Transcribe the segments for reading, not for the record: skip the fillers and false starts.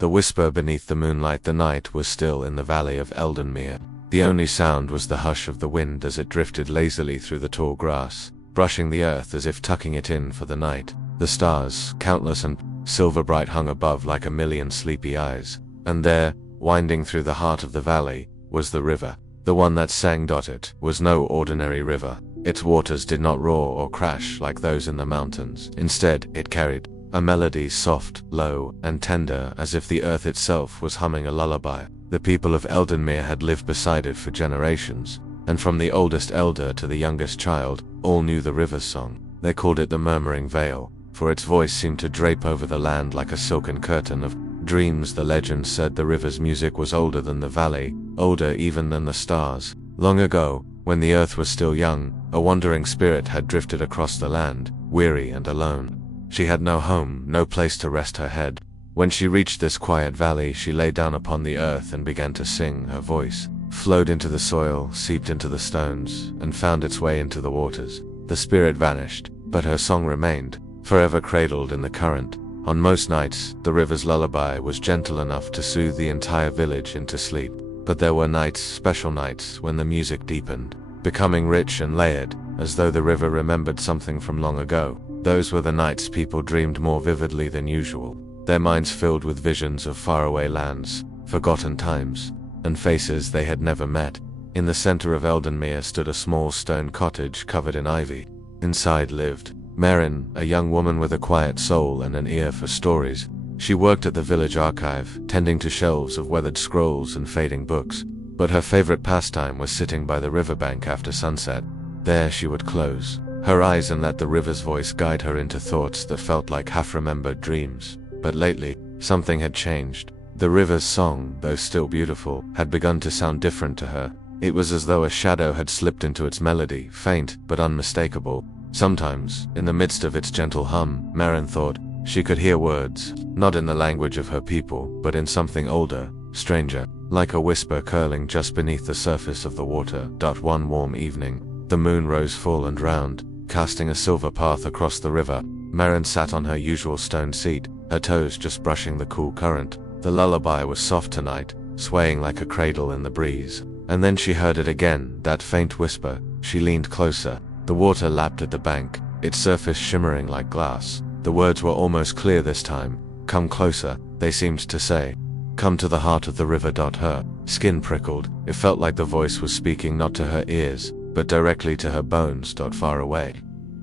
The whisper beneath the moonlight. The night was still in the valley of Eldenmere. The only sound was the hush of the wind as it drifted lazily through the tall grass, brushing the earth as if tucking it in for the night. The stars, countless and silver bright, hung above like a million sleepy eyes. And there, winding through the heart of the valley, was the river. The one that sang. It was no ordinary river. Its waters did not roar or crash like those in the mountains. Instead, it carried a melody, soft, low, and tender, as if the earth itself was humming a lullaby. The people of Eldenmere had lived beside it for generations, and from the oldest elder to the youngest child, all knew the river's song. They called it the Murmuring Veil, for its voice seemed to drape over the land like a silken curtain of dreams. The legend said the river's music was older than the valley, older even than the stars. Long ago, when the earth was still young, a wandering spirit had drifted across the land, weary and alone. She had no home, no place to rest her head. When she reached this quiet valley, she lay down upon the earth and began to sing. Her voice flowed into the soil, seeped into the stones, and found its way into the waters. The spirit vanished, but her song remained, forever cradled in the current. On most nights, the river's lullaby was gentle enough to soothe the entire village into sleep. But there were nights, special nights, when the music deepened, becoming rich and layered, as though the river remembered something from long ago. Those were the nights people dreamed more vividly than usual, their minds filled with visions of faraway lands, forgotten times, and faces they had never met. In the center of Eldenmere stood a small stone cottage covered in ivy. Inside lived Marin, a young woman with a quiet soul and an ear for stories. She worked at the village archive, tending to shelves of weathered scrolls and fading books, but her favorite pastime was sitting by the riverbank after sunset. There she would close her eyes and let the river's voice guide her into thoughts that felt like half-remembered dreams. But lately, something had changed. The river's song, though still beautiful, had begun to sound different to her. It was as though a shadow had slipped into its melody, faint but unmistakable. Sometimes, in the midst of its gentle hum, Marin thought she could hear words, not in the language of her people, but in something older, stranger, like a whisper curling just beneath the surface of the water. One warm evening, the moon rose full and round, casting a silver path across the river. Marin sat on her usual stone seat, her toes just brushing the cool current. The lullaby was soft tonight, swaying like a cradle in the breeze. And then she heard it again, that faint whisper. She leaned closer. The water lapped at the bank, its surface shimmering like glass. The words were almost clear this time. Come closer, they seemed to say. Come to the heart of the river. Her skin prickled. It felt like the voice was speaking not to her ears, but directly to her bones. Far away,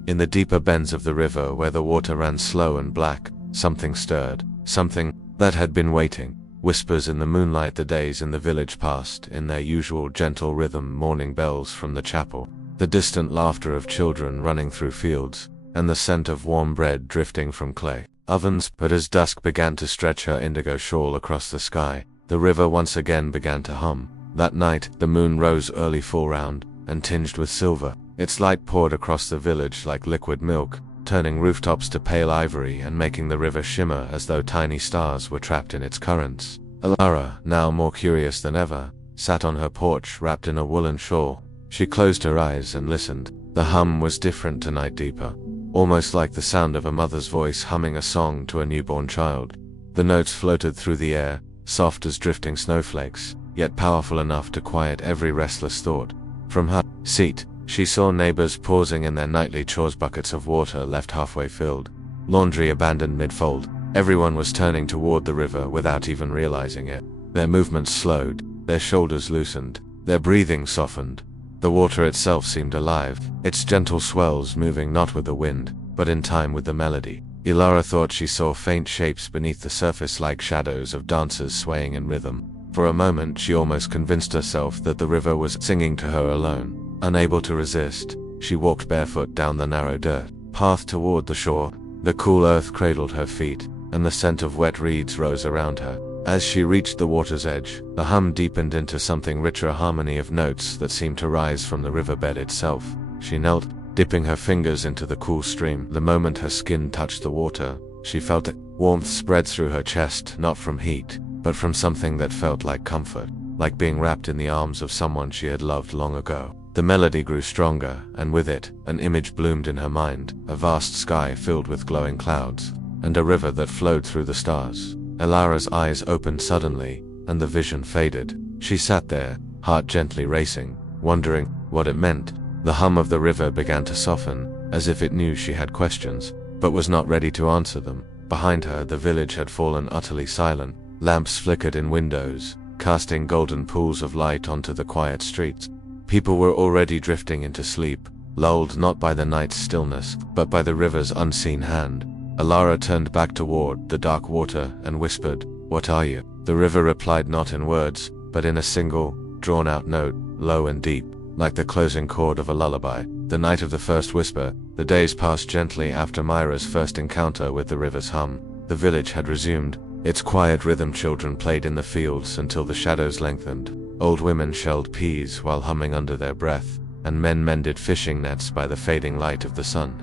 in the deeper bends of the river where the water ran slow and black, something stirred, something that had been waiting. Whispers in the moonlight. The days in the village passed in their usual gentle rhythm, morning bells from the chapel, the distant laughter of children running through fields, and the scent of warm bread drifting from clay ovens. But as dusk began to stretch her indigo shawl across the sky, the river once again began to hum. That night, the moon rose early, full round, and tinged with silver. Its light poured across the village like liquid milk, turning rooftops to pale ivory and making the river shimmer as though tiny stars were trapped in its currents. Alara, now more curious than ever, sat on her porch wrapped in a woolen shawl. She closed her eyes and listened. The hum was different tonight, deeper, almost like the sound of a mother's voice humming a song to a newborn child. The notes floated through the air, soft as drifting snowflakes, yet powerful enough to quiet every restless thought. From her seat, she saw neighbors pausing in their nightly chores, buckets of water left halfway filled, laundry abandoned mid-fold. Everyone was turning toward the river without even realizing it. Their movements slowed, their shoulders loosened, their breathing softened. The water itself seemed alive, its gentle swells moving not with the wind, but in time with the melody. Ilara thought she saw faint shapes beneath the surface, like shadows of dancers swaying in rhythm. For a moment she almost convinced herself that the river was singing to her alone. Unable to resist, she walked barefoot down the narrow dirt path toward the shore. The cool earth cradled her feet, and the scent of wet reeds rose around her. As she reached the water's edge, the hum deepened into something richer, a harmony of notes that seemed to rise from the riverbed itself. She knelt, dipping her fingers into the cool stream. The moment her skin touched the water, she felt a warmth spread through her chest, not from heat, but from something that felt like comfort, like being wrapped in the arms of someone she had loved long ago. The melody grew stronger, and with it, an image bloomed in her mind, a vast sky filled with glowing clouds, and a river that flowed through the stars. Elara's eyes opened suddenly, and the vision faded. She sat there, heart gently racing, wondering what it meant. The hum of the river began to soften, as if it knew she had questions, but was not ready to answer them. Behind her, the village had fallen utterly silent. Lamps flickered in windows, casting golden pools of light onto the quiet streets. People were already drifting into sleep, lulled not by the night's stillness, but by the river's unseen hand. Elara turned back toward the dark water and whispered, "What are you?" The river replied not in words, but in a single, drawn-out note, low and deep, like the closing chord of a lullaby. The night of the first whisper, the days passed gently after Myra's first encounter with the river's hum. The village had resumed its quiet rhythm. Children played in the fields until the shadows lengthened. Old women shelled peas while humming under their breath, and men mended fishing nets by the fading light of the sun.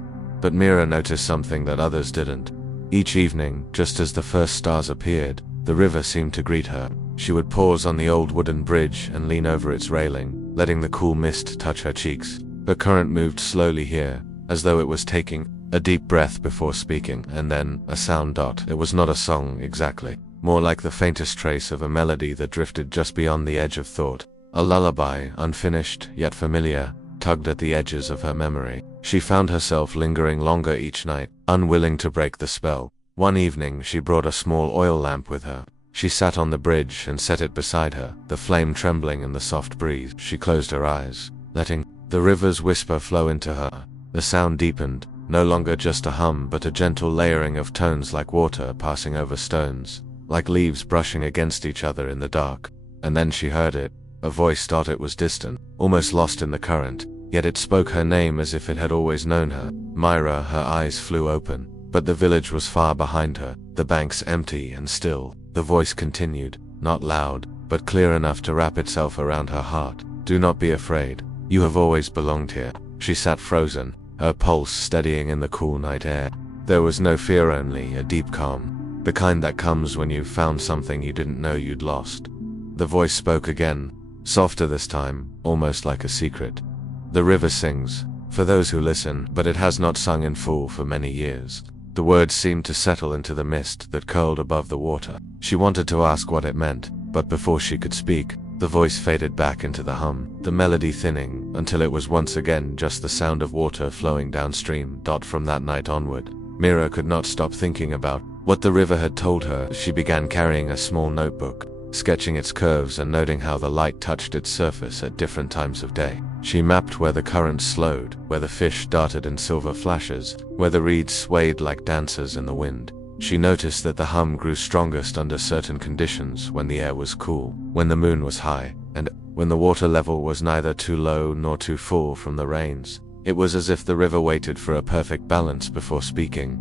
But Mira noticed something that others didn't. Each evening, just as the first stars appeared, the river seemed to greet her. She would pause on the old wooden bridge and lean over its railing, letting the cool mist touch her cheeks. The current moved slowly here, as though it was taking a deep breath before speaking, and then a sound. It was not a song exactly, more like the faintest trace of a melody that drifted just beyond the edge of thought. A lullaby, unfinished yet familiar, tugged at the edges of her memory. She found herself lingering longer each night, unwilling to break the spell. One evening she brought a small oil lamp with her. She sat on the bridge and set it beside her, the flame trembling in the soft breeze. She closed her eyes, letting the river's whisper flow into her. The sound deepened, no longer just a hum but a gentle layering of tones, like water passing over stones, like leaves brushing against each other in the dark. And then she heard it, a voice. It was distant, almost lost in the current, yet it spoke her name as if it had always known her. Myra. Her eyes flew open, but the village was far behind her, the banks empty and still. The voice continued, not loud, but clear enough to wrap itself around her heart. "Do not be afraid. You have always belonged here." She sat frozen, her pulse steadying in the cool night air. There was no fear, only a deep calm, the kind that comes when you've found something you didn't know you'd lost. The voice spoke again, softer this time, almost like a secret. "The river sings, for those who listen, but it has not sung in full for many years." The words seemed to settle into the mist that curled above the water. She wanted to ask what it meant, but before she could speak, the voice faded back into the hum, the melody thinning until it was once again just the sound of water flowing downstream. From that night onward, Mira could not stop thinking about what the river had told her. She began carrying a small notebook, sketching its curves and noting how the light touched its surface at different times of day. She mapped where the current slowed, where the fish darted in silver flashes, where the reeds swayed like dancers in the wind. She noticed that the hum grew strongest under certain conditions: when the air was cool, when the moon was high, and when the water level was neither too low nor too full from the rains. It was as if the river waited for a perfect balance before speaking.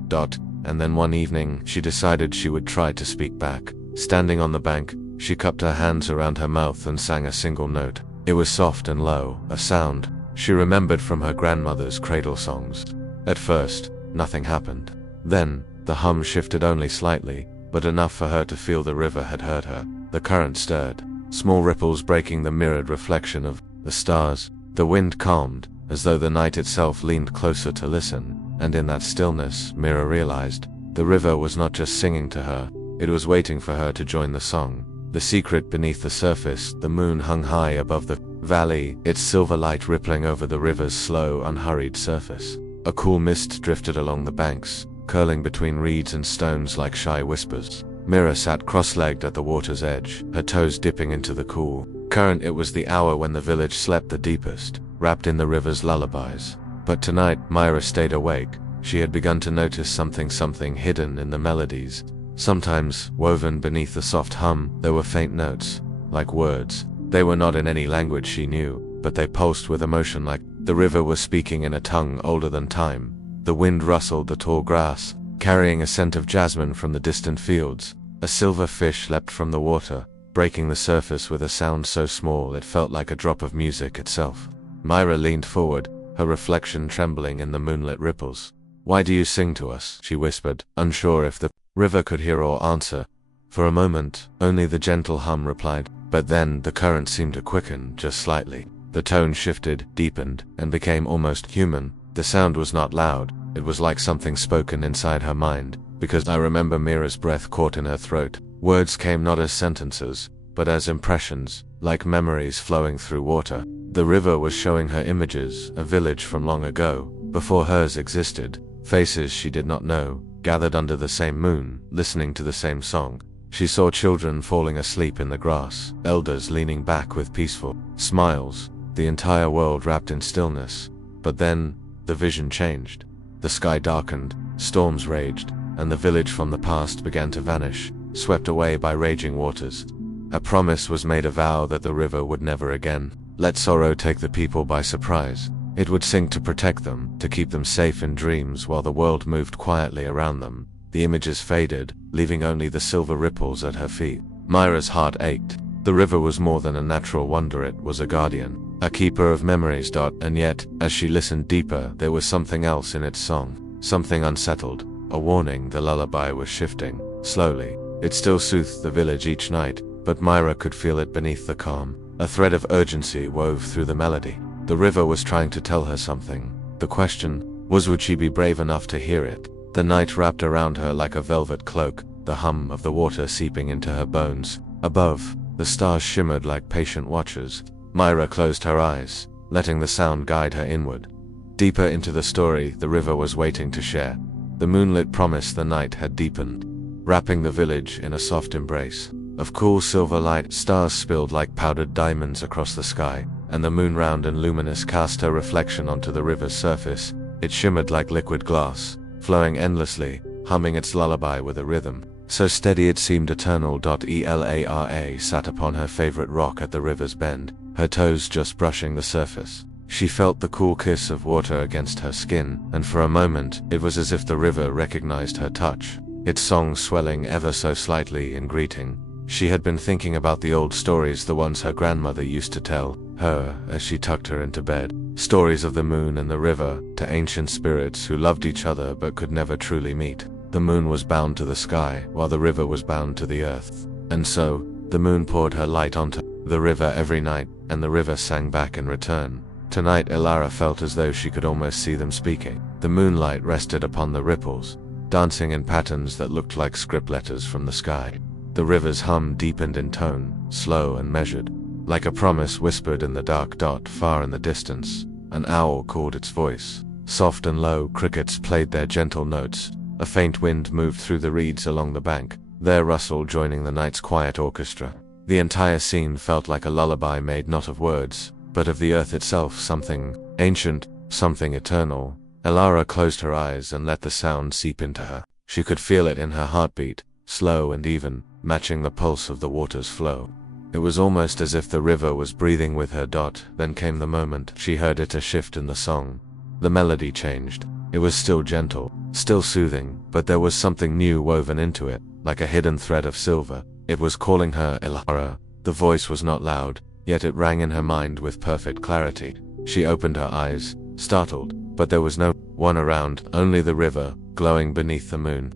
And then one evening, she decided she would try to speak back. Standing on the bank, she cupped her hands around her mouth and sang a single note. It was soft and low, a sound she remembered from her grandmother's cradle songs. At first, nothing happened. Then, the hum shifted only slightly, but enough for her to feel the river had heard her. The current stirred, small ripples breaking the mirrored reflection of the stars. The wind calmed, as though the night itself leaned closer to listen, and in that stillness, Mira realized, the river was not just singing to her, it was waiting for her to join the song. The secret beneath the surface, the moon hung high above the valley, its silver light rippling over the river's slow, unhurried surface. A cool mist drifted along the banks, curling between reeds and stones like shy whispers. Mira sat cross-legged at the water's edge, her toes dipping into the cool current. It was the hour when the village slept the deepest, wrapped in the river's lullabies. But tonight, Myra stayed awake. She had begun to notice something hidden in the melodies. Sometimes, woven beneath the soft hum, there were faint notes, like words. They were not in any language she knew, but they pulsed with emotion, like the river was speaking in a tongue older than time. The wind rustled the tall grass, carrying a scent of jasmine from the distant fields. A silver fish leapt from the water, breaking the surface with a sound so small it felt like a drop of music itself. Myra leaned forward, her reflection trembling in the moonlit ripples. "Why do you sing to us?" she whispered, unsure if the river could hear or answer. For a moment, only the gentle hum replied, but then the current seemed to quicken just slightly. The tone shifted, deepened, and became almost human. The sound was not loud, it was like something spoken inside her mind, because I remember Mira's breath caught in her throat. Words came not as sentences, but as impressions, like memories flowing through water. The river was showing her images, a village from long ago, before hers existed, faces she did not know, gathered under the same moon, listening to the same song. She saw children falling asleep in the grass, elders leaning back with peaceful smiles, the entire world wrapped in stillness. But then, the vision changed. The sky darkened, storms raged, and the village from the past began to vanish, swept away by raging waters. A promise was made, a vow that the river would never again let sorrow take the people by surprise. It would sing to protect them, to keep them safe in dreams while the world moved quietly around them. The images faded, leaving only the silver ripples at her feet. Myra's heart ached. The river was more than a natural wonder, it was a guardian, a keeper of memories. And yet, as she listened deeper, there was something else in its song, something unsettled, a warning. The lullaby was shifting, slowly. It still soothed the village each night, but Myra could feel it beneath the calm. A thread of urgency wove through the melody. The river was trying to tell her something. The question was, would she be brave enough to hear it? The night wrapped around her like a velvet cloak, the hum of the water seeping into her bones. Above, the stars shimmered like patient watchers. Myra closed her eyes, letting the sound guide her inward. Deeper into the story the river was waiting to share. The moonlit promise the night had deepened, wrapping the village in a soft embrace of cool silver light. Stars spilled like powdered diamonds across the sky, and the moon, round and luminous, cast her reflection onto the river's surface. It shimmered like liquid glass, flowing endlessly, humming its lullaby with a rhythm so steady it seemed eternal. Elara sat upon her favorite rock at the river's bend, her toes just brushing the surface. She felt the cool kiss of water against her skin, and for a moment, it was as if the river recognized her touch, its song swelling ever so slightly in greeting. She had been thinking about the old stories, the ones her grandmother used to tell her as she tucked her into bed. Stories of the moon and the river, to ancient spirits who loved each other but could never truly meet. The moon was bound to the sky, while the river was bound to the earth. And so, the moon poured her light onto the river every night, and the river sang back in return. Tonight Elara felt as though she could almost see them speaking. The moonlight rested upon the ripples, dancing in patterns that looked like script letters from the sky. The river's hum deepened in tone, slow and measured, like a promise whispered in the dark. Far in the distance, an owl called its voice. Soft and low, crickets played their gentle notes. A faint wind moved through the reeds along the bank, their rustle joining the night's quiet orchestra. The entire scene felt like a lullaby made not of words, but of the earth itself, something ancient, something eternal. Elara closed her eyes and let the sound seep into her. She could feel it in her heartbeat, slow and even, matching the pulse of the water's flow. It was almost as if the river was breathing with her. Then came the moment she heard it, a shift in the song. The melody changed. It was still gentle, still soothing, but there was something new woven into it, like a hidden thread of silver. It was calling her Elara. The voice was not loud, yet it rang in her mind with perfect clarity. She opened her eyes, startled, but there was no one around, only the river, glowing beneath the moon.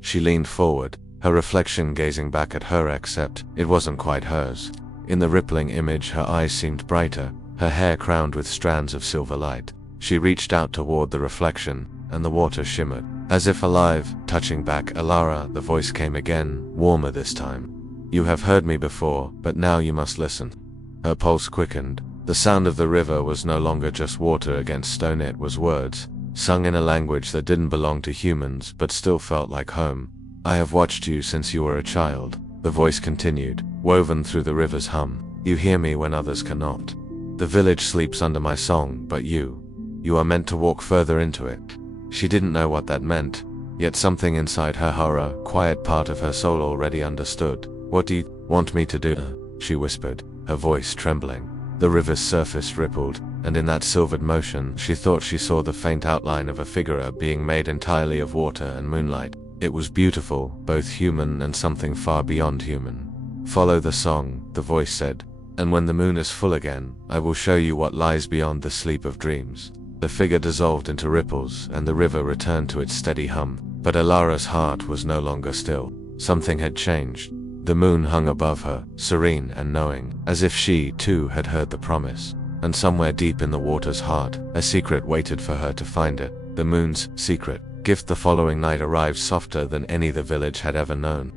She leaned forward, her reflection gazing back at her, except it wasn't quite hers. In the rippling image her eyes seemed brighter, her hair crowned with strands of silver light. She reached out toward the reflection, and the water shimmered, as if alive, touching back. Elara, the voice came again, warmer this time. You have heard me before, but now you must listen. Her pulse quickened. The sound of the river was no longer just water against stone, it was words, sung in a language that didn't belong to humans but still felt like home. I have watched you since you were a child, the voice continued, woven through the river's hum. You hear me when others cannot. The village sleeps under my song, but you are meant to walk further into it. She didn't know what that meant, yet something inside her horror, quiet part of her soul already understood. What do you want me to do? She whispered, her voice trembling. The river's surface rippled, and in that silvered motion she thought she saw the faint outline of a figure being made entirely of water and moonlight. It was beautiful, both human and something far beyond human. Follow the song, the voice said, and when the moon is full again, I will show you what lies beyond the sleep of dreams. The figure dissolved into ripples, and the river returned to its steady hum. But Elara's heart was no longer still. Something had changed. The moon hung above her, serene and knowing, as if she, too, had heard the promise. And somewhere deep in the water's heart, a secret waited for her to find it. The moon's secret. gift the following night arrived softer than any the village had ever known.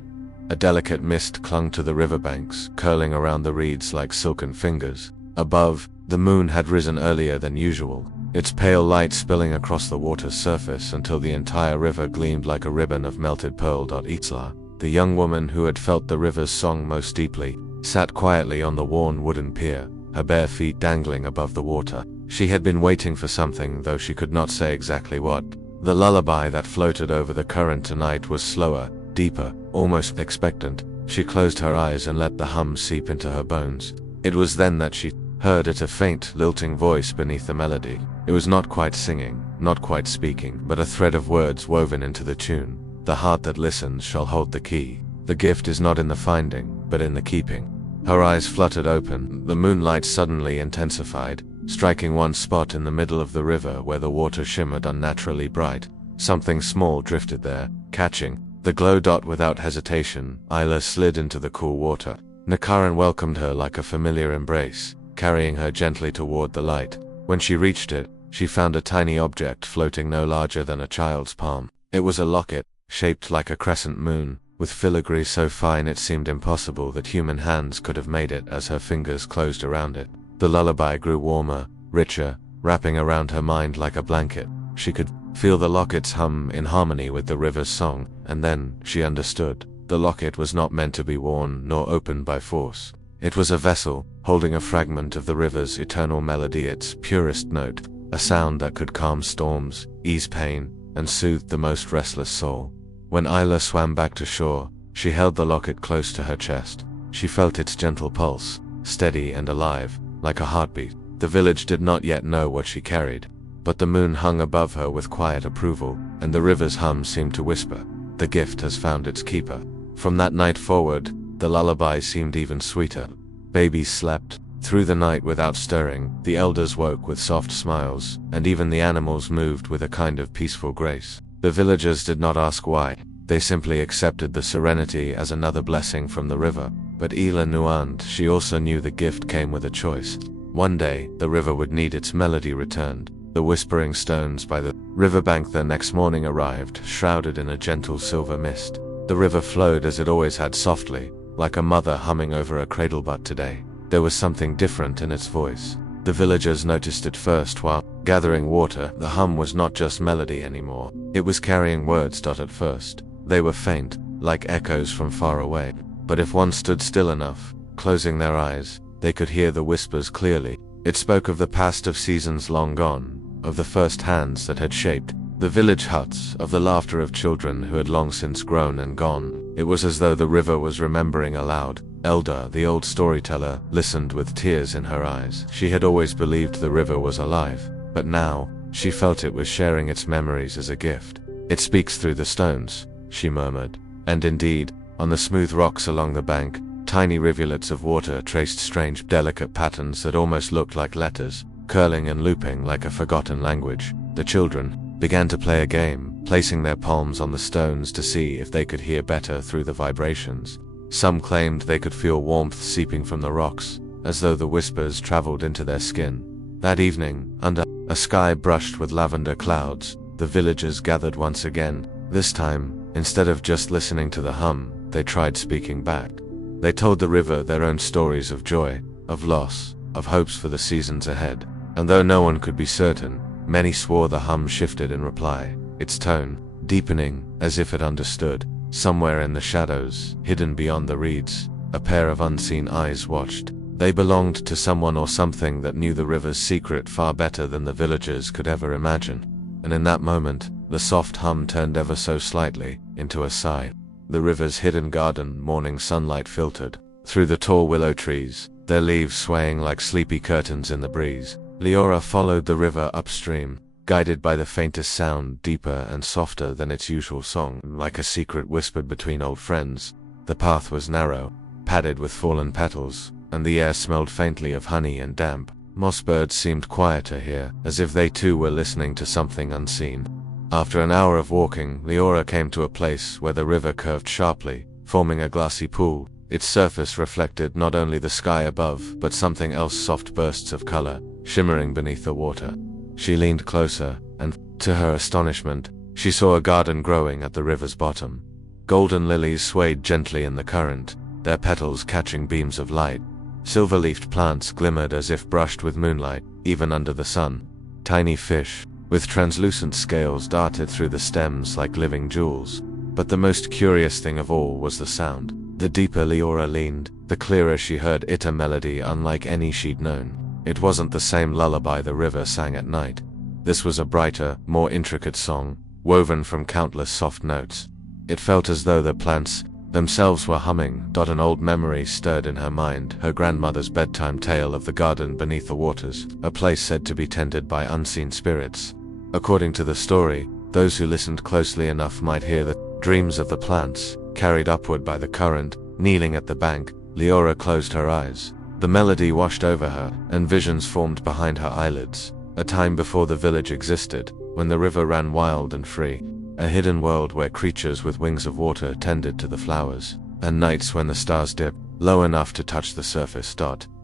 A delicate mist clung to the riverbanks, curling around the reeds like silken fingers. Above, the moon had risen earlier than usual, its pale light spilling across the water's surface until the entire river gleamed like a ribbon of melted pearl. Itzla, the young woman who had felt the river's song most deeply, sat quietly on the worn wooden pier, her bare feet dangling above the water. She had been waiting for something, though she could not say exactly what. The lullaby that floated over the current tonight was slower, deeper, almost expectant. She closed her eyes and let the hum seep into her bones. It was then that she heard it, a faint, lilting voice beneath the melody. It was not quite singing, not quite speaking, but a thread of words woven into the tune. The heart that listens shall hold the key. The gift is not in the finding, but in the keeping. Her eyes fluttered open. The moonlight suddenly intensified, striking one spot in the middle of the river where the water shimmered unnaturally bright. Something small drifted there, catching the glow. Without hesitation, Isla slid into the cool water. Nakaran welcomed her like a familiar embrace, carrying her gently toward the light. When she reached it, she found a tiny object floating no larger than a child's palm. It was a locket, shaped like a crescent moon, with filigree so fine it seemed impossible that human hands could have made it. As her fingers closed around it, the lullaby grew warmer, richer, wrapping around her mind like a blanket. She could feel the locket's hum in harmony with the river's song, and then she understood. The locket was not meant to be worn nor opened by force. It was a vessel, holding a fragment of the river's eternal melody, its purest note, a sound that could calm storms, ease pain, and soothe the most restless soul. When Isla swam back to shore, she held the locket close to her chest. She felt its gentle pulse, steady and alive, like a heartbeat. The village did not yet know what she carried, but the moon hung above her with quiet approval, and the river's hum seemed to whisper, "The gift has found its keeper." From that night forward, the lullaby seemed even sweeter. Babies slept through the night without stirring, the elders woke with soft smiles, and even the animals moved with a kind of peaceful grace. The villagers did not ask why, they simply accepted the serenity as another blessing from the river. But Ila knew, she also knew the gift came with a choice. One day, the river would need its melody returned. The whispering stones by the riverbank the next morning arrived, shrouded in a gentle silver mist. The river flowed as it always had, softly, like a mother humming over a cradle. But today, there was something different in its voice. The villagers noticed it first. While gathering water, the hum was not just melody anymore. It was carrying words. At first, they were faint, like echoes from far away. But if one stood still enough, closing their eyes, they could hear the whispers clearly. It spoke of the past, of seasons long gone, of the first hands that had shaped the village huts, of the laughter of children who had long since grown and gone. It was as though the river was remembering aloud. Elda, the old storyteller, listened with tears in her eyes. She had always believed the river was alive, but now, she felt it was sharing its memories as a gift. "It speaks through the stones," she murmured. And indeed, on the smooth rocks along the bank, tiny rivulets of water traced strange, delicate patterns that almost looked like letters, curling and looping like a forgotten language. The children began to play a game, placing their palms on the stones to see if they could hear better through the vibrations. Some claimed they could feel warmth seeping from the rocks, as though the whispers traveled into their skin. That evening, under a sky brushed with lavender clouds, the villagers gathered once again. This time, instead of just listening to the hum, they tried speaking back. They told the river their own stories of joy, of loss, of hopes for the seasons ahead. And though no one could be certain, many swore the hum shifted in reply, its tone deepening, as if it understood. Somewhere in the shadows, hidden beyond the reeds, a pair of unseen eyes watched. They belonged to someone or something that knew the river's secret far better than the villagers could ever imagine. And in that moment, the soft hum turned ever so slightly into a sigh. The river's hidden garden, morning sunlight filtered through the tall willow trees, their leaves swaying like sleepy curtains in the breeze. Leora followed the river upstream, guided by the faintest sound, deeper and softer than its usual song, like a secret whispered between old friends. The path was narrow, padded with fallen petals, and the air smelled faintly of honey and damp. Moss birds seemed quieter here, as if they too were listening to something unseen. After an hour of walking, Leora came to a place where the river curved sharply, forming a glassy pool. Its surface reflected not only the sky above, but something else, soft bursts of color, shimmering beneath the water. She leaned closer, and, to her astonishment, she saw a garden growing at the river's bottom. Golden lilies swayed gently in the current, their petals catching beams of light. Silver-leafed plants glimmered as if brushed with moonlight, even under the sun. Tiny fish, with translucent scales, darted through the stems like living jewels. But the most curious thing of all was the sound. The deeper Leora leaned, the clearer she heard it, a melody unlike any she'd known. It wasn't the same lullaby the river sang at night. This was a brighter, more intricate song, woven from countless soft notes. It felt as though the plants themselves were humming. An old memory stirred in her mind, her grandmother's bedtime tale of the garden beneath the waters, a place said to be tended by unseen spirits. According to the story, those who listened closely enough might hear the dreams of the plants, carried upward by the current. Kneeling at the bank, Leora closed her eyes. The melody washed over her, and visions formed behind her eyelids. A time before the village existed, when the river ran wild and free. A hidden world where creatures with wings of water tended to the flowers. And nights when the stars dipped, low enough to touch the surface.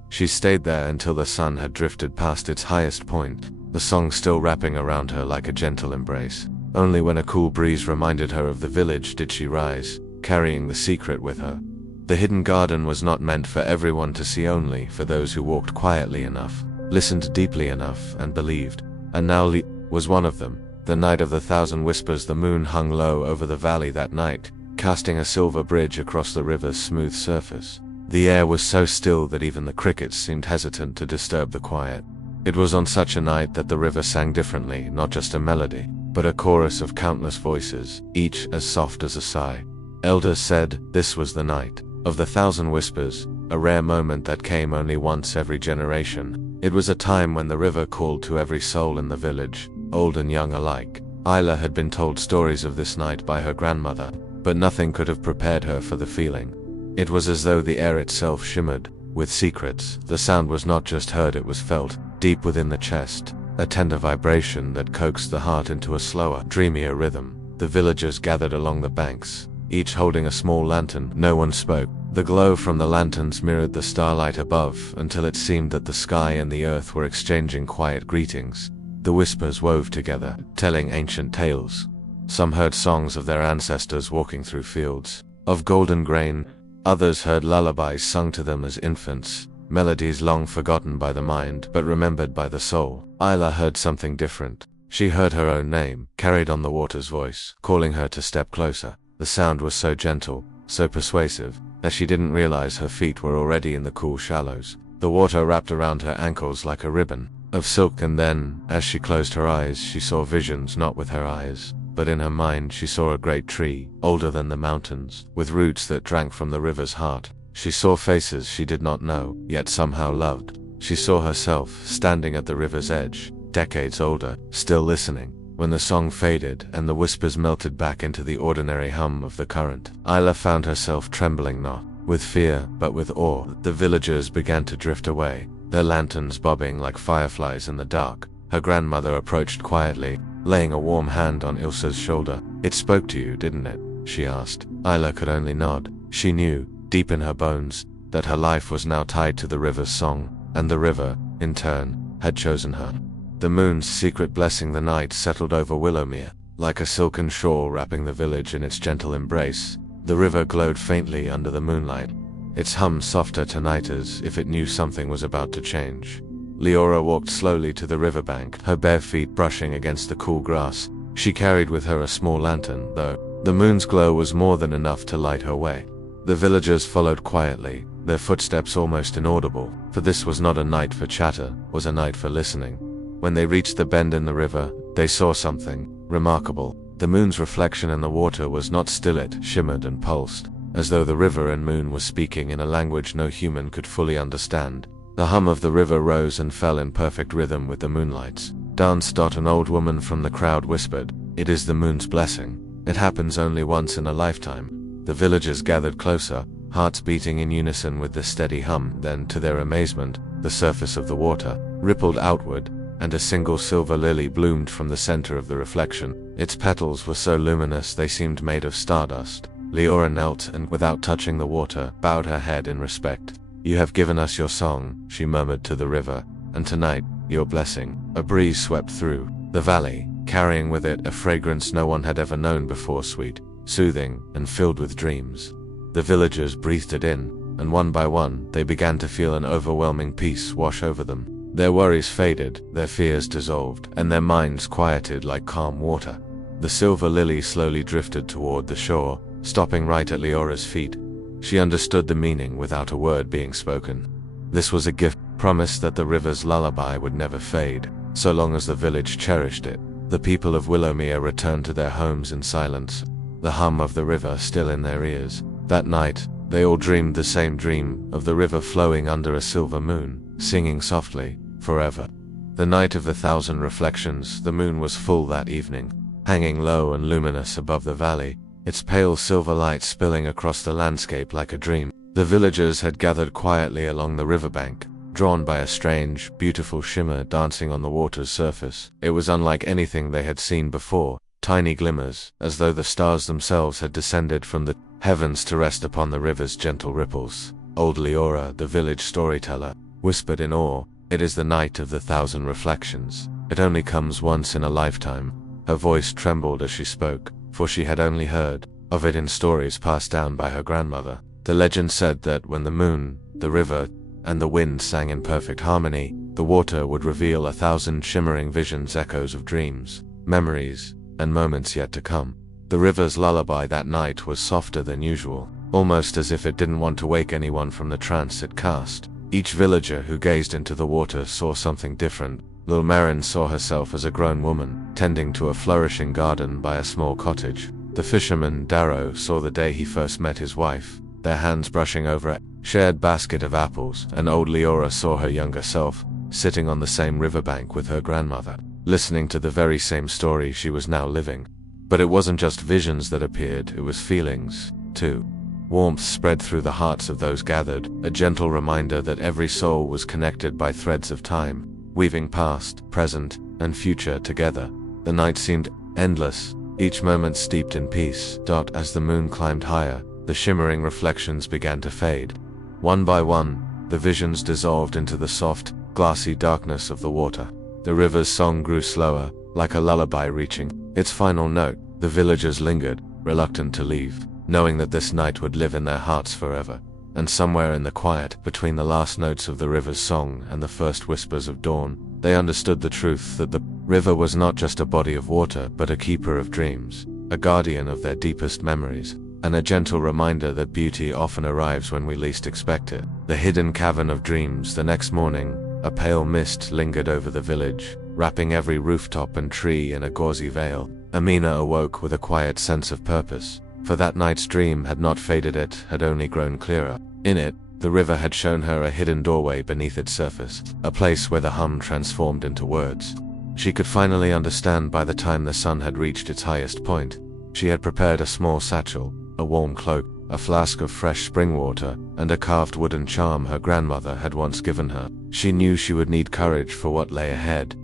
She stayed there until the sun had drifted past its highest point, the song still wrapping around her like a gentle embrace. Only when a cool breeze reminded her of the village did she rise, carrying the secret with her. The hidden garden was not meant for everyone to see, only for those who walked quietly enough, listened deeply enough, and believed. And now Lee was one of them. The night of the thousand whispers. The moon hung low over the valley that night, casting a silver bridge across the river's smooth surface. The air was so still that even the crickets seemed hesitant to disturb the quiet. It was on such a night that the river sang differently, not just a melody, but a chorus of countless voices, each as soft as a sigh. Elders said this was the night of the thousand whispers, a rare moment that came only once every generation. It was a time when the river called to every soul in the village, old and young alike. Isla had been told stories of this night by her grandmother, but nothing could have prepared her for the feeling. It was as though the air itself shimmered with secrets. The sound was not just heard, it was felt, deep within the chest, a tender vibration that coaxed the heart into a slower, dreamier rhythm. The villagers gathered along the banks, each holding a small lantern. No one spoke. The glow from the lanterns mirrored the starlight above until it seemed that the sky and the earth were exchanging quiet greetings. The whispers wove together, telling ancient tales. Some heard songs of their ancestors walking through fields of golden grain. Others heard lullabies sung to them as infants, melodies long forgotten by the mind but remembered by the soul. Isla heard something different. She heard her own name, carried on the water's voice, calling her to step closer. The sound was so gentle, so persuasive, that she didn't realize her feet were already in the cool shallows. The water wrapped around her ankles like a ribbon of silk, and then, as she closed her eyes, she saw visions. Not with her eyes, but in her mind. She saw a great tree, older than the mountains, with roots that drank from the river's heart. She saw faces she did not know, yet somehow loved. She saw herself, standing at the river's edge, decades older, still listening. When the song faded and the whispers melted back into the ordinary hum of the current, Isla found herself trembling, not with fear, but with awe. The villagers began to drift away, their lanterns bobbing like fireflies in the dark. Her grandmother approached quietly, laying a warm hand on Ilsa's shoulder. "It spoke to you, didn't it?" she asked. Isla could only nod. She knew, deep in her bones, that her life was now tied to the river's song, and the river, in turn, had chosen her. The moon's secret blessing. The night settled over Willowmere, like a silken shawl wrapping the village in its gentle embrace. The river glowed faintly under the moonlight, its hum softer tonight, as if it knew something was about to change. Leora walked slowly to the riverbank, her bare feet brushing against the cool grass. She carried with her a small lantern, though the moon's glow was more than enough to light her way. The villagers followed quietly, their footsteps almost inaudible, for this was not a night for chatter, was a night for listening. When they reached the bend in the river, they saw something remarkable. The moon's reflection in the water was not still, it shimmered and pulsed, as though the river and moon were speaking in a language no human could fully understand. The hum of the river rose and fell in perfect rhythm with the moonlights. "Dance." An old woman from the crowd whispered. "It is the moon's blessing. It happens only once in a lifetime." The villagers gathered closer, hearts beating in unison with the steady hum. Then, to their amazement, the surface of the water rippled outward, and a single silver lily bloomed from the center of the reflection. Its petals were so luminous they seemed made of stardust. Leora knelt and, without touching the water, bowed her head in respect. "You have given us your song," she murmured to the river, "and tonight, your blessing." A breeze swept through the valley, carrying with it a fragrance no one had ever known before, sweet, soothing, and filled with dreams. The villagers breathed it in, and one by one, they began to feel an overwhelming peace wash over them. Their worries faded, their fears dissolved, and their minds quieted like calm water. The silver lily slowly drifted toward the shore, stopping right at Leora's feet. She understood the meaning without a word being spoken. This was a gift, promise that the river's lullaby would never fade, so long as the village cherished it. The people of Willowmere returned to their homes in silence, the hum of the river still in their ears. That night, they all dreamed the same dream of the river flowing under a silver moon, singing softly, forever. The night of the 1,000 reflections, the moon was full that evening, hanging low and luminous above the valley, its pale silver light spilling across the landscape like a dream. The villagers had gathered quietly along the riverbank, drawn by a strange, beautiful shimmer dancing on the water's surface. It was unlike anything they had seen before, tiny glimmers, as though the stars themselves had descended from the heavens to rest upon the river's gentle ripples. Old Leora, the village storyteller, whispered in awe, "It is the night of the 1,000 reflections. It only comes once in a lifetime." Her voice trembled as she spoke, for she had only heard of it in stories passed down by her grandmother. The legend said that when the moon, the river, and the wind sang in perfect harmony, the water would reveal 1,000 shimmering visions, echoes of dreams, memories, and moments yet to come. The river's lullaby that night was softer than usual, almost as if it didn't want to wake anyone from the trance it cast. Each villager who gazed into the water saw something different. Lil Marin saw herself as a grown woman, tending to a flourishing garden by a small cottage. The fisherman, Darrow, saw the day he first met his wife, their hands brushing over a shared basket of apples, and old Leora saw her younger self, sitting on the same riverbank with her grandmother, listening to the very same story she was now living. But it wasn't just visions that appeared, it was feelings, too. Warmth spread through the hearts of those gathered, a gentle reminder that every soul was connected by threads of time, weaving past, present, and future together. The night seemed endless, each moment steeped in peace. As the moon climbed higher, the shimmering reflections began to fade. One by one, the visions dissolved into the soft, glassy darkness of the water. The river's song grew slower, like a lullaby reaching its final note. The villagers lingered, reluctant to leave, knowing that this night would live in their hearts forever. And somewhere in the quiet, between the last notes of the river's song and the first whispers of dawn, they understood the truth that the river was not just a body of water, but a keeper of dreams, a guardian of their deepest memories, and a gentle reminder that beauty often arrives when we least expect it. The hidden cavern of dreams. The next morning, a pale mist lingered over the village, wrapping every rooftop and tree in a gauzy veil. Amina awoke with a quiet sense of purpose, for that night's dream had not faded, it had only grown clearer. In it, the river had shown her a hidden doorway beneath its surface, a place where the hum transformed into words. She could finally understand by the time the sun had reached its highest point. She had prepared a small satchel, a warm cloak, a flask of fresh spring water, and a carved wooden charm her grandmother had once given her. She knew she would need courage for what lay ahead.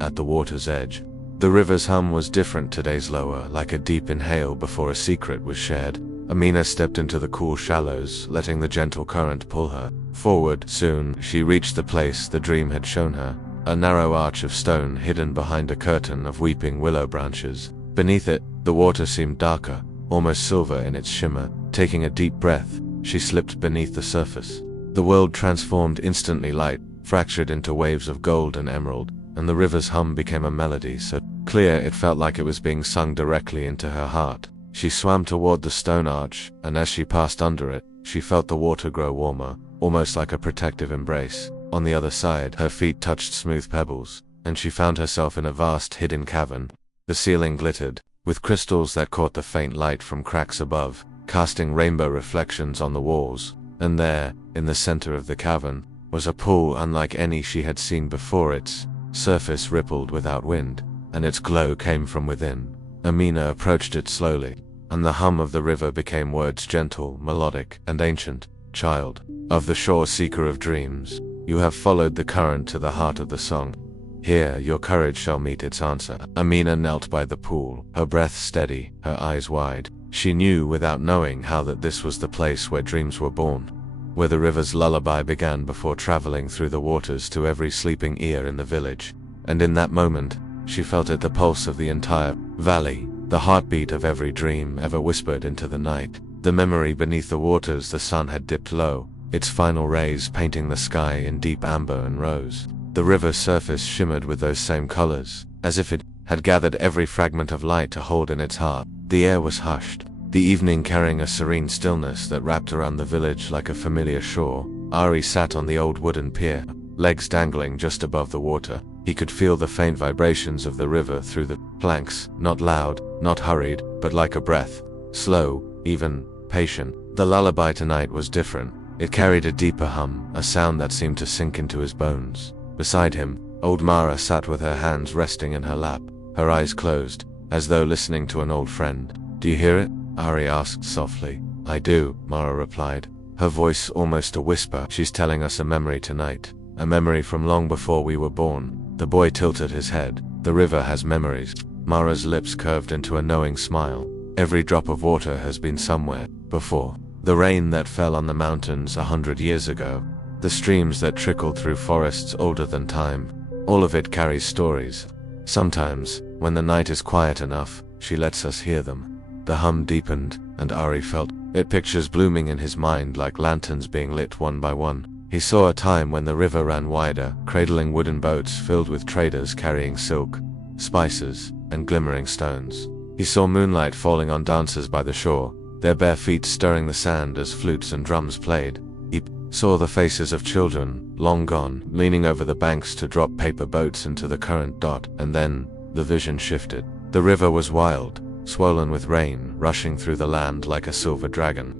At the water's edge, the river's hum was different today, lower, like a deep inhale before a secret was shared. Amina stepped into the cool shallows, letting the gentle current pull her forward. Soon, she reached the place the dream had shown her, a narrow arch of stone hidden behind a curtain of weeping willow branches. Beneath it, the water seemed darker, almost silver in its shimmer. Taking a deep breath, she slipped beneath the surface. The world transformed instantly, light fractured into waves of gold and emerald, and the river's hum became a melody so clear it felt like it was being sung directly into her heart. She swam toward the stone arch, and as she passed under it, she felt the water grow warmer, almost like a protective embrace. On the other side, her feet touched smooth pebbles, and she found herself in a vast hidden cavern. The ceiling glittered, with crystals that caught the faint light from cracks above, casting rainbow reflections on the walls. And there, in the center of the cavern, was a pool unlike any she had seen before. Its surface rippled without wind, and its glow came from within. Amina approached it slowly, and the hum of the river became words, gentle, melodic, and ancient. "Child of the shore, seeker of dreams, you have followed the current to the heart of the song. Here your courage shall meet its answer." Amina knelt by the pool, her breath steady, her eyes wide. She knew without knowing how that this was the place where dreams were born, where the river's lullaby began before traveling through the waters to every sleeping ear in the village. And in that moment, She felt it, the pulse of the entire valley, the heartbeat of every dream ever whispered into the night. The memory beneath the waters. The sun had dipped low, its final rays painting the sky in deep amber and rose. The river's surface shimmered with those same colors, as if it had gathered every fragment of light to hold in its heart. The air was hushed, the evening carrying a serene stillness that wrapped around the village like a familiar shore. Ari sat on the old wooden pier, legs dangling just above the water. He could feel the faint vibrations of the river through the planks, not loud, not hurried, but like a breath, slow, even, patient. The lullaby tonight was different. It carried a deeper hum, a sound that seemed to sink into his bones. Beside him, old Mara sat with her hands resting in her lap, her eyes closed, as though listening to an old friend. "Do you hear it?" Ari asked softly. "I do," Mara replied, her voice almost a whisper. "She's telling us a memory tonight, a memory from long before we were born." The boy tilted his head. "The river has memories." Mara's lips curved into a knowing smile. "Every drop of water has been somewhere before. The rain that fell on the mountains 100 years ago, the streams that trickled through forests older than time, all of it carries stories. Sometimes, when the night is quiet enough, she lets us hear them." The hum deepened, and Ari felt it, pictures blooming in his mind like lanterns being lit one by one. He saw a time when the river ran wider, cradling wooden boats filled with traders carrying silk, spices, and glimmering stones. He saw moonlight falling on dancers by the shore, their bare feet stirring the sand as flutes and drums played. He saw the faces of children, long gone, leaning over the banks to drop paper boats into the current. And then, the vision shifted. The river was wild, swollen with rain, rushing through the land like a silver dragon.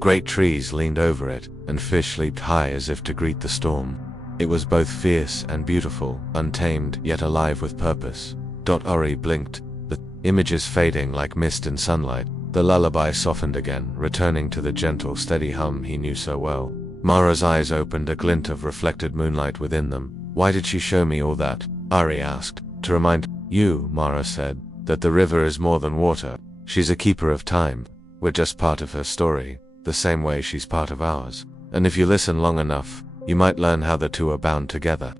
Great trees leaned over it, and fish leaped high as if to greet the storm. It was both fierce and beautiful, untamed yet alive with purpose. Ari blinked, the images fading like mist in sunlight. The lullaby softened again, returning to the gentle, steady hum he knew so well. Mara's eyes opened, a glint of reflected moonlight within them. "Why did she show me all that?" Ari asked. "To remind you," Mara said, "that the river is more than water. She's a keeper of time. We're just part of her story, the same way she's part of ours. And if you listen long enough, you might learn how the two are bound together."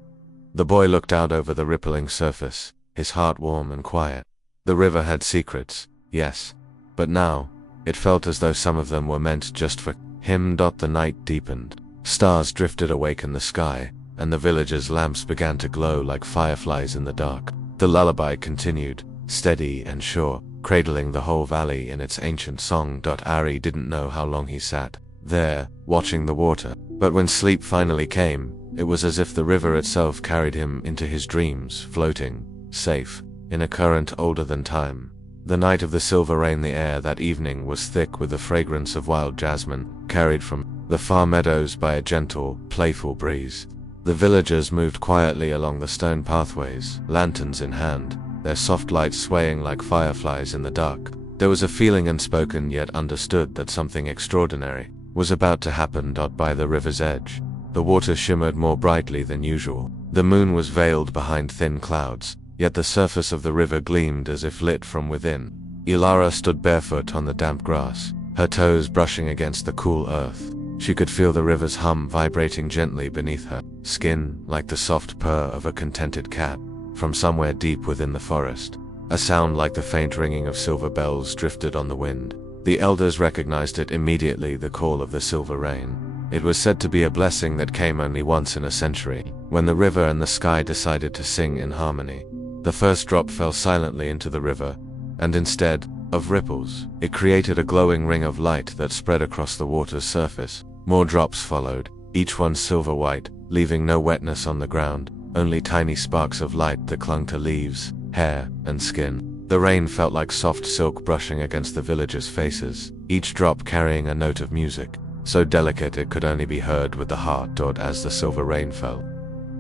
The boy looked out over the rippling surface, his heart warm and quiet. The river had secrets, yes, but now, it felt as though some of them were meant just for him. The night deepened. Stars drifted awake in the sky, and the villagers' lamps began to glow like fireflies in the dark. The lullaby continued, steady and sure, cradling the whole valley in its ancient song. Ari didn't know how long he sat there, watching the water, but when sleep finally came, it was as if the river itself carried him into his dreams, floating, safe, in a current older than time. The night of the silver rain. The air that evening was thick with the fragrance of wild jasmine, carried from the far meadows by a gentle, playful breeze. The villagers moved quietly along the stone pathways, lanterns in hand, their soft lights swaying like fireflies in the dark. There was a feeling, unspoken yet understood, that something extraordinary was about to happen. By the river's edge, the water shimmered more brightly than usual. The moon was veiled behind thin clouds, yet the surface of the river gleamed as if lit from within. Ilara stood barefoot on the damp grass, her toes brushing against the cool earth. She could feel the river's hum vibrating gently beneath her skin, like the soft purr of a contented cat. From somewhere deep within the forest, a sound like the faint ringing of silver bells drifted on the wind. The elders recognized it immediately, the call of the silver rain. It was said to be a blessing that came only once in a century, when the river and the sky decided to sing in harmony. The first drop fell silently into the river, and instead of ripples, it created a glowing ring of light that spread across the water's surface. More drops followed, each one silver white, leaving no wetness on the ground, only tiny sparks of light that clung to leaves, hair, and skin. The rain felt like soft silk brushing against the villagers' faces, each drop carrying a note of music, so delicate it could only be heard with the heart. As the silver rain fell,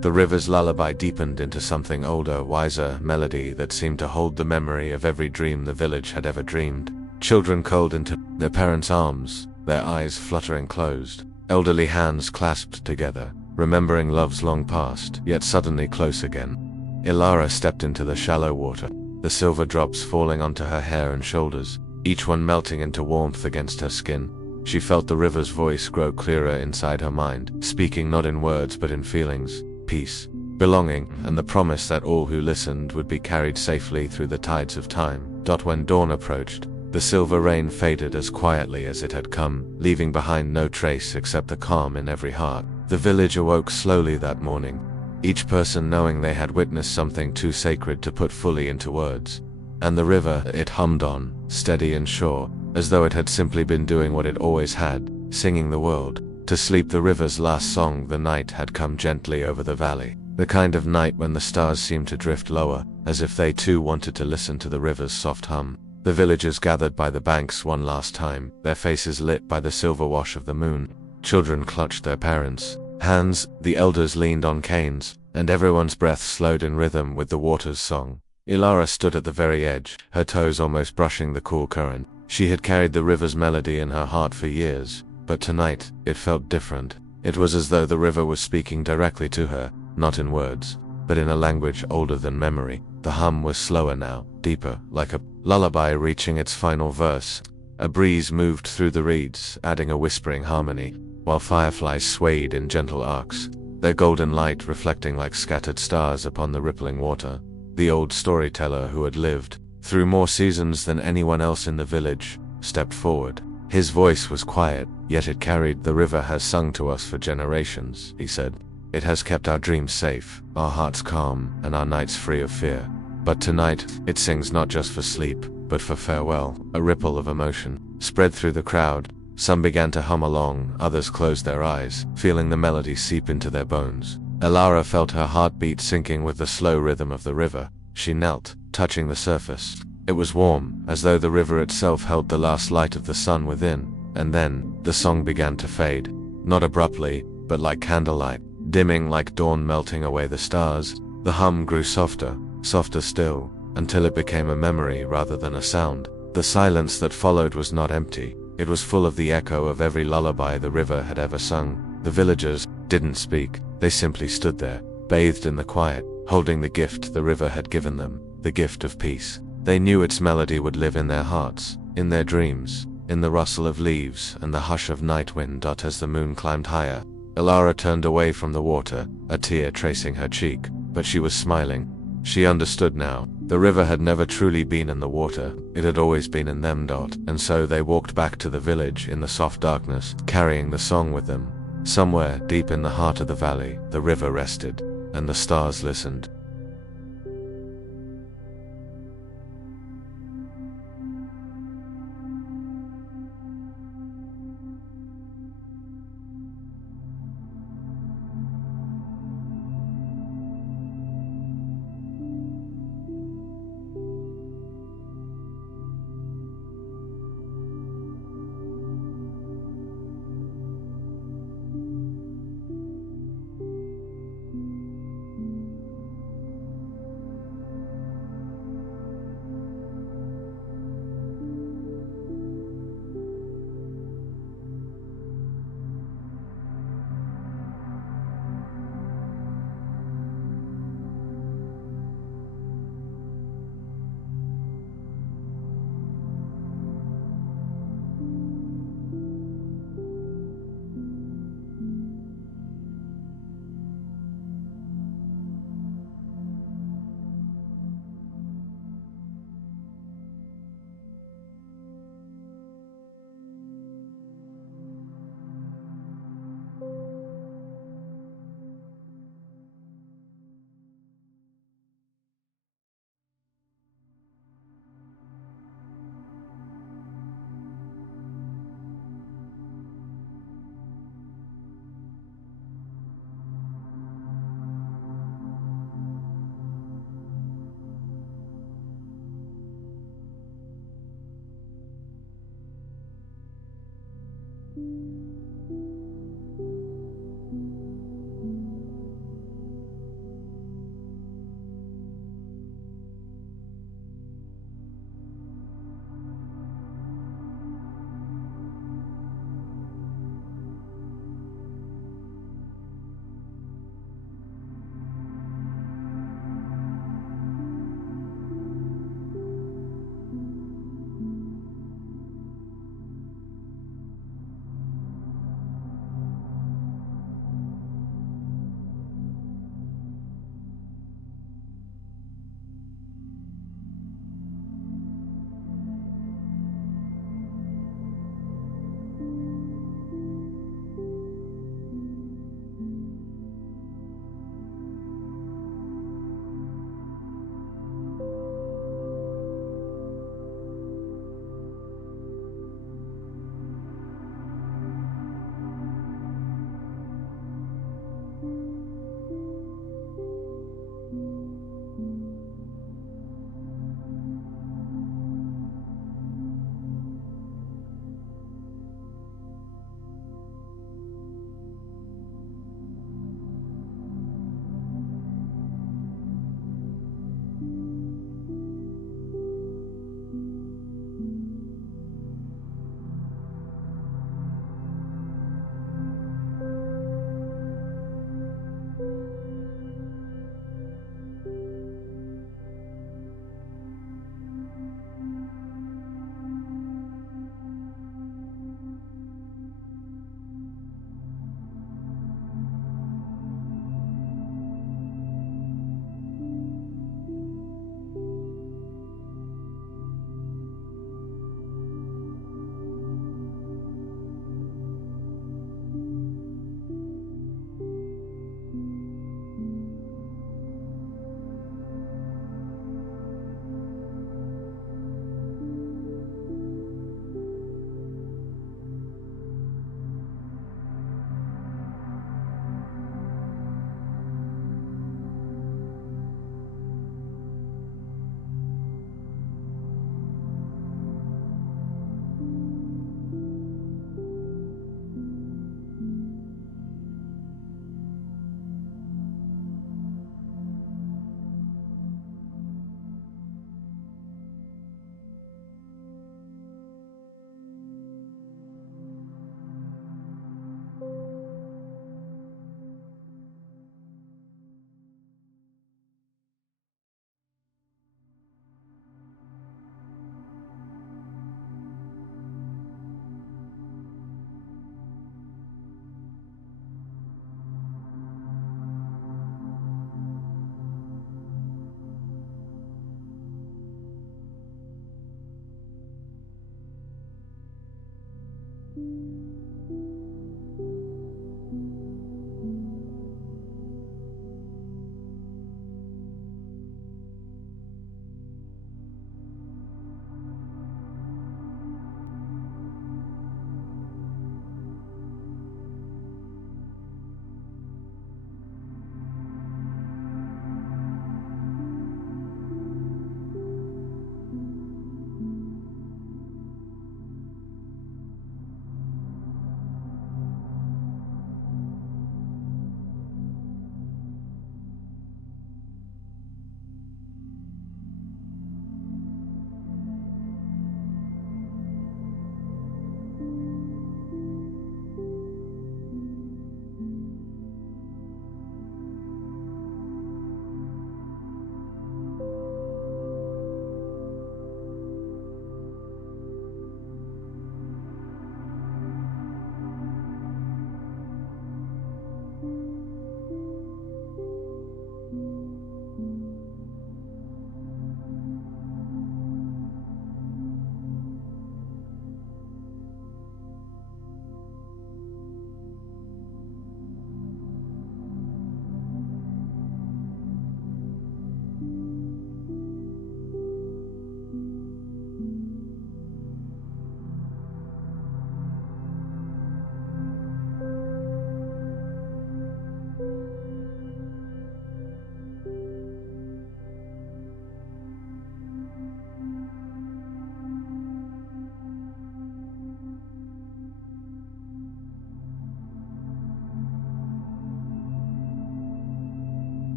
the river's lullaby deepened into something older, wiser melody that seemed to hold the memory of every dream the village had ever dreamed. Children curled into their parents' arms, their eyes fluttering closed. Elderly hands clasped together, remembering loves long past, yet suddenly close again. Ilara stepped into the shallow water, the silver drops falling onto her hair and shoulders, each one melting into warmth against her skin. She felt the river's voice grow clearer inside her mind, speaking not in words but in feelings. Peace, belonging, and the promise that all who listened would be carried safely through the tides of time. When dawn approached, the silver rain faded as quietly as it had come, leaving behind no trace except the calm in every heart. The village awoke slowly that morning, each person knowing they had witnessed something too sacred to put fully into words. And the river, it hummed on, steady and sure, as though it had simply been doing what it always had, singing the world to sleep. The river's last song, the night had come gently over the valley, the kind of night when the stars seemed to drift lower, as if they too wanted to listen to the river's soft hum. The villagers gathered by the banks one last time, their faces lit by the silver wash of the moon. Children clutched their parents' hands, the elders leaned on canes, and everyone's breath slowed in rhythm with the water's song. Ilara stood at the very edge, her toes almost brushing the cool current. She had carried the river's melody in her heart for years, but tonight, it felt different. It was as though the river was speaking directly to her, not in words, but in a language older than memory. The hum was slower now, deeper, like a lullaby reaching its final verse. A breeze moved through the reeds, adding a whispering harmony, while fireflies swayed in gentle arcs, their golden light reflecting like scattered stars upon the rippling water. The old storyteller, who had lived through more seasons than anyone else in the village, stepped forward. His voice was quiet, yet it carried. "The river has sung to us for generations," he said. "It has kept our dreams safe, our hearts calm, and our nights free of fear. But tonight, it sings not just for sleep, but for farewell." A ripple of emotion spread through the crowd. Some began to hum along, others closed their eyes, feeling the melody seep into their bones. Elara felt her heartbeat sinking with the slow rhythm of the river. She knelt, touching the surface. It was warm, as though the river itself held the last light of the sun within. And then, the song began to fade. Not abruptly, but like candlelight, dimming like dawn melting away the stars. The hum grew softer, softer still, until it became a memory rather than a sound. The silence that followed was not empty. It was full of the echo of every lullaby the river had ever sung. The villagers didn't speak. They simply stood there, bathed in the quiet, holding the gift the river had given them, the gift of peace. They knew its melody would live in their hearts, in their dreams, in the rustle of leaves and the hush of night wind. As the moon climbed higher, Elara turned away from the water, a tear tracing her cheek, but she was smiling. She understood now. The river had never truly been in the water, it had always been in them. And so they walked back to the village in the soft darkness, carrying the song with them. Somewhere, deep in the heart of the valley, the river rested, and the stars listened.